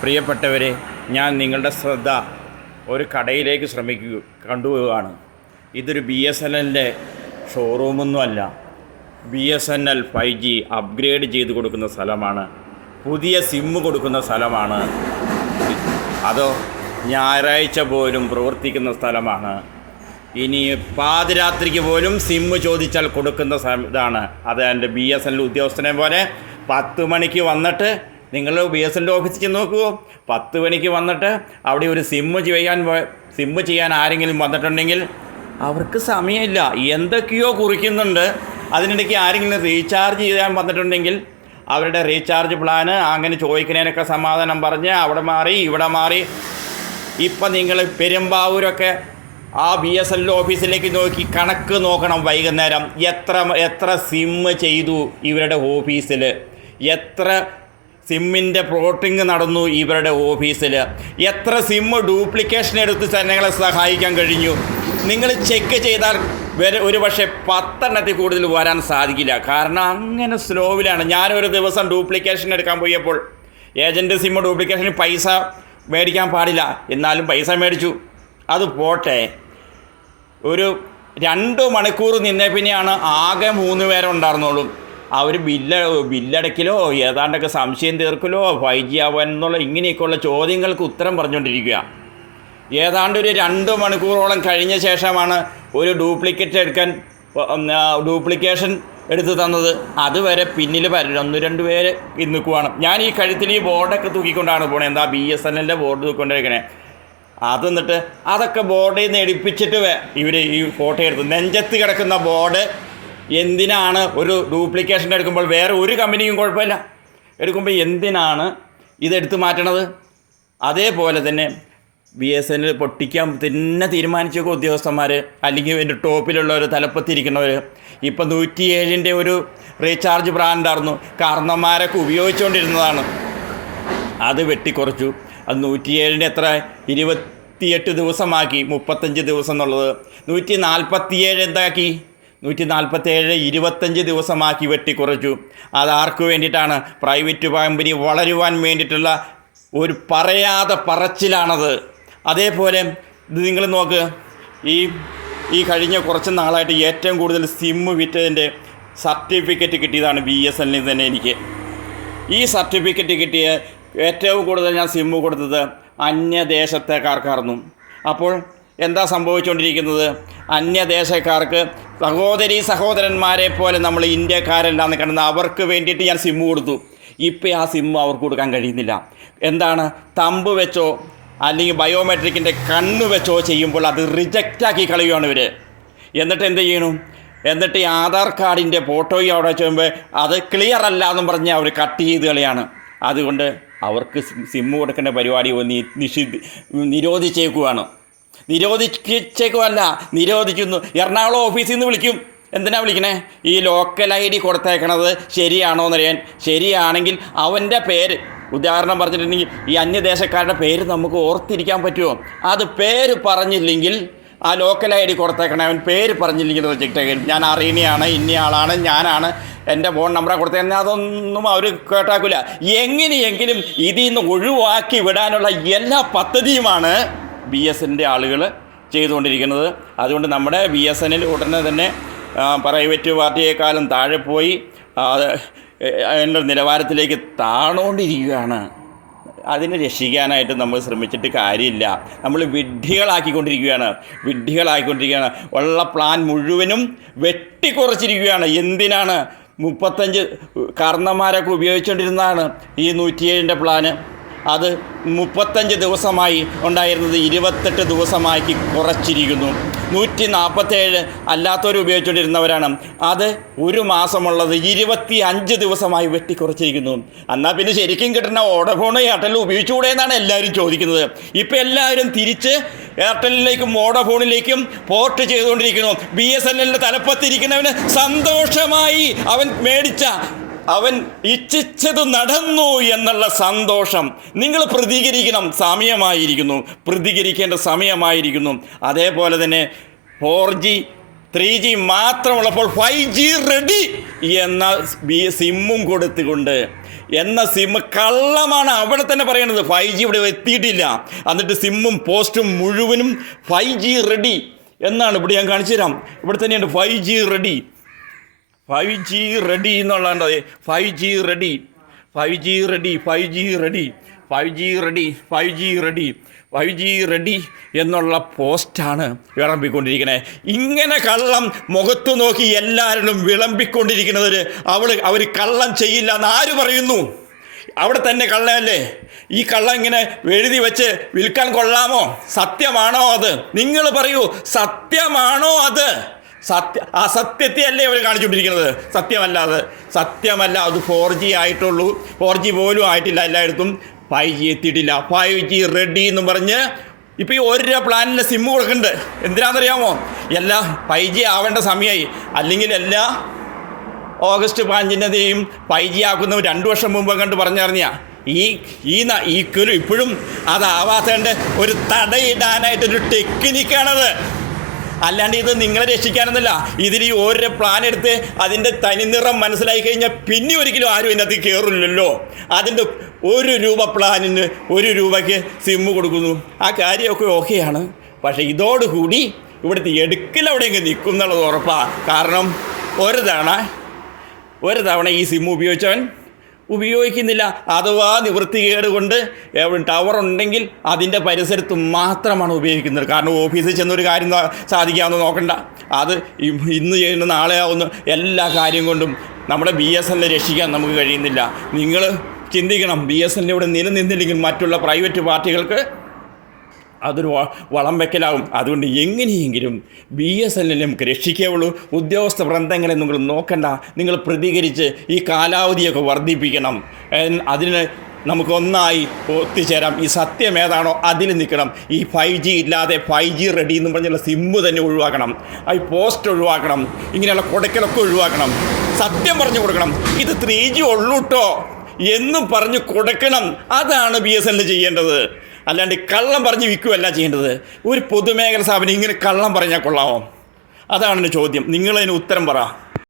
പ്രിയപ്പെട്ടവരെ, ഞാൻ നിങ്ങളുടെ ശ്രദ്ധ ഒരു കടയിലേക്ക് കൊണ്ടുപോവുകയാണ്. ഇതൊരു BSNLൻ്റെ ഷോറൂമൊന്നുമല്ല. BSNL 5G അപ്ഗ്രേഡ് ചെയ്ത് കൊടുക്കുന്ന സ്ഥലമാണ്. പുതിയ സിമ്മ് കൊടുക്കുന്ന സ്ഥലമാണ്. അതോ ഞായറാഴ്ച പോലും പ്രവർത്തിക്കുന്ന സ്ഥലമാണ്. ഇനി പാതിരാത്രിക്ക് പോലും സിമ്മ് ചോദിച്ചാൽ കൊടുക്കുന്ന ഇതാണ്. അത് എൻ്റെ BSNL ഉദ്യോഗസ്ഥനെ പോലെ 10 മണിക്ക് വന്നിട്ട് നിങ്ങൾ BSNL ഓഫീസിൽ ചെന്ന് നോക്കുമോ. 10 മണിക്ക് വന്നിട്ട് അവിടെ ഒരു സിമ്മ് ചെയ്യാൻ ആരെങ്കിലും വന്നിട്ടുണ്ടെങ്കിൽ അവർക്ക് സമയമില്ല, എന്തൊക്കെയോ കുറിക്കുന്നുണ്ട്. അതിനിടയ്ക്ക് ആരെങ്കിലും റീചാർജ് ചെയ്യാൻ വന്നിട്ടുണ്ടെങ്കിൽ അവരുടെ റീചാർജ് പ്ലാന് അങ്ങനെ ചോദിക്കുന്നതിനൊക്കെ സമാധാനം പറഞ്ഞ് അവിടെ മാറി ഇവിടെ മാറി. ഇപ്പം നിങ്ങൾ പെരുമ്പാവൂരൊക്കെ ആ BSNL ഓഫീസിലേക്ക് നോക്കി കണക്ക് നോക്കണം. വൈകുന്നേരം എത്ര സിമ്മ് ചെയ്തു ഇവരുടെ ഓഫീസിൽ, എത്ര സിമ്മിൻ്റെ പ്ലോട്ടിങ് നടന്നു ഇവരുടെ ഓഫീസിൽ, എത്ര സിമ്മ് ഡ്യൂപ്ലിക്കേഷൻ എടുത്ത് ജനങ്ങളെ സഹായിക്കാൻ കഴിഞ്ഞു. നിങ്ങൾ ചെക്ക് ചെയ്താൽ ഒരു പക്ഷേ 10 എണ്ണത്തിൽ കൂടുതൽ വരാൻ സാധിക്കില്ല. കാരണം അങ്ങനെ സ്ലോവിലാണ്. ഞാനൊരു ദിവസം ഡ്യൂപ്ലിക്കേഷൻ എടുക്കാൻ പോയപ്പോൾ ഏജൻറ്റ് സിമ്മ് ഡ്യൂപ്ലിക്കേഷന് പൈസ മേടിക്കാൻ പാടില്ല, എന്നാലും പൈസ മേടിച്ചു. അത് പോട്ടെ, ഒരു 2 മണിക്കൂർ നിന്നേ പിന്നെയാണ് ആകെ 3 പേരെ ഉണ്ടായിരുന്നുള്ളൂ. അവർ ബില്ലടയ്ക്കലോ ഏതാണ്ടൊക്കെ സംശയം തീർക്കലോ 5G ആവാൻ എന്നുള്ള ഇങ്ങനെയൊക്കെയുള്ള ചോദ്യങ്ങൾക്ക് ഉത്തരം പറഞ്ഞുകൊണ്ടിരിക്കുക. ഏതാണ്ട് ഒരു 2 മണിക്കൂറോളം കഴിഞ്ഞ ശേഷമാണ് ഒരു ഡ്യൂപ്ലിക്കേഷൻ എടുത്തു തന്നത്. അതുവരെ പിന്നിൽ 1-2 പേര് നിൽക്കുവാണ്. ഞാൻ ഈ കഴുത്തിൽ ഈ ബോർഡൊക്കെ തൂക്കിക്കൊണ്ടാണ് പോണത്. എന്താ BSNLൻ്റെ ബോർഡ് തൂക്കിക്കൊണ്ടിരിക്കണേ. എന്നിട്ട് അതൊക്കെ ബോർഡിൽ നിന്ന് എടുപ്പിച്ചിട്ട് ഇവർ ഈ ഫോട്ടോ എടുത്തു. നെഞ്ചത്ത് കിടക്കുന്ന ബോർഡ് എന്തിനാണ് ഒരു ഡ്യൂപ്ലിക്കേഷൻ എടുക്കുമ്പോൾ വേറെ ഒരു കമ്പനിയും കുഴപ്പമില്ല, എടുക്കുമ്പോൾ എന്തിനാണ് ഇതെടുത്ത് മാറ്റണത്? അതേപോലെ തന്നെ BSNL പൊട്ടിക്കാൻ തന്നെ തീരുമാനിച്ചൊക്കെ ഉദ്യോഗസ്ഥന്മാർ, അല്ലെങ്കിൽ ഇതിൻ്റെ ടോപ്പിലുള്ളവർ, തലപ്പത്തിരിക്കുന്നവർ. ഇപ്പം 107ൻ്റെ ഒരു റീചാർജ് ബ്രാൻഡായിരുന്നു, കാരണന്മാരൊക്കെ ഉപയോഗിച്ചുകൊണ്ടിരുന്നതാണ്. അത് വെട്ടിക്കുറച്ചു. അത് 107ൻ്റെ എത്ര 28 ദിവസമാക്കി, 35 ദിവസം എന്നുള്ളത് 147 എന്താക്കി, 147 25 ദിവസമാക്കി വെട്ടിക്കുറച്ചു. അതാർക്ക് വേണ്ടിയിട്ടാണ്? പ്രൈവറ്റ് കമ്പനി വളരുവാൻ വേണ്ടിയിട്ടുള്ള ഒരു പറയാതെ പറച്ചിലാണത്. അതേപോലെ ഇത് നിങ്ങൾ നോക്ക്, ഈ കഴിഞ്ഞ കുറച്ച് നാളായിട്ട് ഏറ്റവും കൂടുതൽ സിമ്മ് വിറ്റതിൻ്റെ സർട്ടിഫിക്കറ്റ് കിട്ടിയതാണ് BSNL തന്നെ എനിക്ക്. ഈ സർട്ടിഫിക്കറ്റ് കിട്ടിയ ഏറ്റവും കൂടുതൽ ഞാൻ സിമ്മ് കൊടുത്തത് അന്യദേശത്തേക്കാർക്കായിരുന്നു. അപ്പോൾ എന്താ സംഭവിച്ചുകൊണ്ടിരിക്കുന്നത്? അന്യദേശക്കാർക്ക് സഹോദരന്മാരെ പോലെ നമ്മൾ ഇന്ത്യക്കാരെല്ലാം കണ്ടെന്ന് അവർക്ക് വേണ്ടിയിട്ട് ഞാൻ സിമ്മ് കൊടുത്തു. ഇപ്പോൾ ആ സിമ്മ് അവർക്ക് കൊടുക്കാൻ കഴിയുന്നില്ല. എന്താണ്? തമ്പ് വെച്ചോ അല്ലെങ്കിൽ ബയോമെട്രിക്കിൻ്റെ കണ്ണ് വെച്ചോ ചെയ്യുമ്പോൾ അത് റിജക്റ്റാക്കി കളയുകയാണ് ഇവർ. എന്നിട്ട് എന്ത് ചെയ്യണം? എന്നിട്ട് ഈ ആധാർ കാർഡിൻ്റെ ഫോട്ടോയും അവിടെ ചെയ്യുമ്പോൾ അത് ക്ലിയർ അല്ല എന്നും പറഞ്ഞ് അവർ കട്ട് ചെയ്ത് കളയാണ്. അതുകൊണ്ട് അവർക്ക് സിമ്മ് കൊടുക്കേണ്ട പരിപാടി നിരോധിച്ചേക്കുവാണ്. നിരോധിക്കുന്നു. എറണാകുളം ഓഫീസിൽ നിന്ന് വിളിക്കും. എന്തിനാണ് വിളിക്കണേ? ഈ ലോക്കൽ ID കൊടുത്തേക്കണത് ശരിയാണോ എന്നറിയാൻ. ശരിയാണെങ്കിൽ അവൻ്റെ പേര്, ഉദാഹരണം പറഞ്ഞിട്ടുണ്ടെങ്കിൽ ഈ അന്യദേശക്കാരുടെ പേര് നമുക്ക് ഓർത്തിരിക്കാൻ പറ്റുമോ? അത് പേര് പറഞ്ഞില്ലെങ്കിൽ ആ ലോക്കൽ ID കൊടുത്തേക്കണേ, അവൻ പേര് പറഞ്ഞില്ലെങ്കിൽ റിജക്റ്റ് ആയി. ഞാൻ അറിയണയാണ്, ഇന്നയാളാണ്, ഞാനാണ്, എൻ്റെ ഫോൺ നമ്പറാണ് കൊടുത്തേക്കുന്നത്, അതൊന്നും അവർ കേട്ടാക്കില്ല. എങ്ങനെയെങ്കിലും ഇതിൽ നിന്ന് ഒഴിവാക്കി വിടാനുള്ള എല്ലാ പദ്ധതിയുമാണ് BSNLൻ്റെ ആളുകൾ ചെയ്തുകൊണ്ടിരിക്കുന്നത്. അതുകൊണ്ട് നമ്മുടെ BSNL ഉടനെ തന്നെ പ്രൈവറ്റ് പാർട്ടിയേക്കാളും താഴെ പോയി അതിൻ്റെ നിലവാരത്തിലേക്ക് താണുകൊണ്ടിരിക്കുകയാണ്. അതിനെ രക്ഷിക്കാനായിട്ട് നമ്മൾ ശ്രമിച്ചിട്ട് കാര്യമില്ല. നമ്മൾ വിഡ്ഢികളാക്കിക്കൊണ്ടിരിക്കുകയാണ്. ഉള്ള പ്ലാൻ മുഴുവനും വെട്ടിക്കുറച്ചിരിക്കുകയാണ്. എന്തിനാണ്? 35 കാരണന്മാരൊക്കെ ഉപയോഗിച്ചുകൊണ്ടിരുന്നതാണ് ഈ 107ൻ്റെ പ്ലാന്. അത് 35 ദിവസമായി ഉണ്ടായിരുന്നത് 28 ദിവസമാക്കി കുറച്ചിരിക്കുന്നു. 147 അല്ലാത്തവർ ഉപയോഗിച്ചുകൊണ്ടിരുന്നവരാണ്. അത് ഒരു മാസമുള്ളത് 25 ദിവസമായി വെട്ടിക്കുറച്ചിരിക്കുന്നു. എന്നാൽ പിന്നെ ശരിക്കും കിട്ടുന്ന വോഡഫോൺ എയർടെൽ ഉപയോഗിച്ചുകൂടെ എന്നാണ് എല്ലാവരും ചോദിക്കുന്നത്. ഇപ്പോൾ എല്ലാവരും തിരിച്ച് എയർടെല്ലിലേക്കും വോഡഫോണിലേക്കും പോർട്ട് ചെയ്തുകൊണ്ടിരിക്കുന്നു. BSNLൻ്റെ തലപ്പത്തിരിക്കുന്നവന് സന്തോഷമായി, അവൻ ഇച്ഛിച്ചത് നടന്നു എന്നുള്ള സന്തോഷം. നിങ്ങൾ പ്രതികരിക്കേണ്ട സമയമായിരിക്കുന്നു. അതേപോലെ തന്നെ 4G 3G മാത്രമുള്ളപ്പോൾ 5G റെഡി എന്ന സിമ്മും കൊടുത്തുകൊണ്ട് എന്ന സിം കള്ളമാണ്. അവിടെ തന്നെ പറയണത് 5G ഇവിടെ എത്തിയിട്ടില്ല. എന്നിട്ട് സിമ്മും പോസ്റ്റും മുഴുവനും 5G റെഡി എന്നാണ്. ഇവിടെ ഞാൻ കാണിച്ചു തരാം. ഇവിടെ തന്നെയുണ്ട് 5G റെഡി, 5G റെഡി എന്നുള്ളത്. 5G ready, 5G ready, 5G ready, 5G ready, 5G ready, 5G ready എന്നുള്ള പോസ്റ്റാണ് വിളമ്പിക്കൊണ്ടിരിക്കുന്നത്. ഇങ്ങനെ കള്ളം മുഖത്ത് നോക്കി എല്ലാവരും വിളമ്പിക്കൊണ്ടിരിക്കുന്നത് അവർ കള്ളം ചെയ്യില്ല എന്ന് ആര് പറയുന്നു? അവിടെ തന്നെ കള്ളമല്ലേ. ഈ കള്ളം ഇങ്ങനെ എഴുതി വെച്ച് വിൽക്കാൻ കൊള്ളാമോ? സത്യമാണോ അത്? നിങ്ങൾ പറയൂ, സത്യമാണോ അത്? അസത്യത്തെയല്ലേ അവർ കാണിച്ചുകൊണ്ടിരിക്കുന്നത്. സത്യമല്ല. അത് 4G ആയിട്ടുള്ളൂ. 4G പോലും ആയിട്ടില്ല. എല്ലായിടത്തും 5G എത്തിയിട്ടില്ല. 5G റെഡി എന്ന് പറഞ്ഞ് ഇപ്പോൾ ഈ ഓരോ പ്ലാനിലെ സിമ്മ് കൊടുക്കുന്നുണ്ട്. എന്തിനാണെന്നറിയാമോ? എല്ലാ 5G ആവേണ്ട സമയമായി. അല്ലെങ്കിൽ എല്ലാ ഓഗസ്റ്റ് 5-നെയും 5G ആക്കുന്നവർ 2 വർഷം മുമ്പ് കണ്ട് പറഞ്ഞറിഞ്ഞാൽ ഈ ഇപ്പോഴും അതാവാത്തതിൻ്റെ ഒരു തടയിടാനായിട്ടൊരു ടെക്നിക്കാണത്. അല്ലാണ്ട് ഇത് നിങ്ങളെ രക്ഷിക്കാനൊന്നുമല്ല. ഇതിൽ ഈ ഓരോ പ്ലാൻ എടുത്ത് അതിൻ്റെ തനിനിറം മനസ്സിലായി കഴിഞ്ഞാൽ പിന്നെ ഒരിക്കലും ആരും ഇതിനകത്ത് കയറില്ലല്ലോ. അതിൻ്റെ 1 രൂപ പ്ലാനിന് 1 രൂപയ്ക്ക് സിമ്മ് കൊടുക്കുന്നു. ആ കാര്യമൊക്കെ ഓക്കെയാണ്. പക്ഷേ ഇതോടുകൂടി ഇവിടുത്തെ എടുക്കലവിടെയെങ്കിലും നിൽക്കും എന്നുള്ളത് ഉറപ്പാണ്. കാരണം ഒരു തവണ ഈ സിമ്മ് ഉപയോഗിക്കുന്നില്ല. അഥവാ നിവൃത്തികേട് കൊണ്ട് ടവർ ഉണ്ടെങ്കിൽ അതിൻ്റെ പരിസരത്ത് മാത്രമാണ് ഉപയോഗിക്കുന്നത്. കാരണം ഓഫീസിൽ ചെന്നൊരു കാര്യം സാധിക്കാമെന്ന് നോക്കണ്ട. അത് ഇന്ന് ചെയ്യുന്ന നാളെ ആവുന്ന എല്ലാ കാര്യം കൊണ്ടും നമ്മുടെ BSNL രക്ഷിക്കാൻ നമുക്ക് കഴിയുന്നില്ല. നിങ്ങൾ ചിന്തിക്കണം, BSNL ഇവിടെ നിലനിന്നില്ലെങ്കിൽ മറ്റുള്ള പ്രൈവറ്റ് പാർട്ടികൾക്ക് അതൊരു വളം വയ്ക്കലാവും. അതുകൊണ്ട് എങ്ങനെയെങ്കിലും BSNL നമുക്ക് രക്ഷിക്കാവുള്ളൂ. ഉദ്യോഗസ്ഥ വൃന്ദങ്ങളെ നിങ്ങൾ നോക്കണ്ട. നിങ്ങൾ പ്രതികരിച്ച് ഈ കാലാവധിയൊക്കെ വർദ്ധിപ്പിക്കണം. അതിന് നമുക്കൊന്നായി ഒത്തുചേരാം. ഈ സത്യം ഏതാണോ അതിൽ നിൽക്കണം. ഈ 5G ഇല്ലാതെ 5G റെഡി എന്ന് പറഞ്ഞുള്ള സിമ്മ് തന്നെ ഒഴിവാക്കണം. ഈ പോസ്റ്റ് ഒഴിവാക്കണം. ഇങ്ങനെയുള്ള കൊടുക്കലൊക്കെ ഒഴിവാക്കണം. സത്യം പറഞ്ഞു കൊടുക്കണം. ഇത് 3G ഉള്ളൂ കേട്ടോ എന്നും പറഞ്ഞു കൊടുക്കണം. അതാണ് BSNL ചെയ്യേണ്ടത്. അല്ലാണ്ട് കള്ളം പറഞ്ഞ് വിൽക്കുകയല്ല ചെയ്യേണ്ടത്. ഒരു പൊതുമേഖല സ്ഥാപനം ഇങ്ങനെ കള്ളം പറഞ്ഞാൽ കൊള്ളാമോ? അതാണ് എൻ്റെ ചോദ്യം. നിങ്ങളതിന് ഉത്തരം പറ.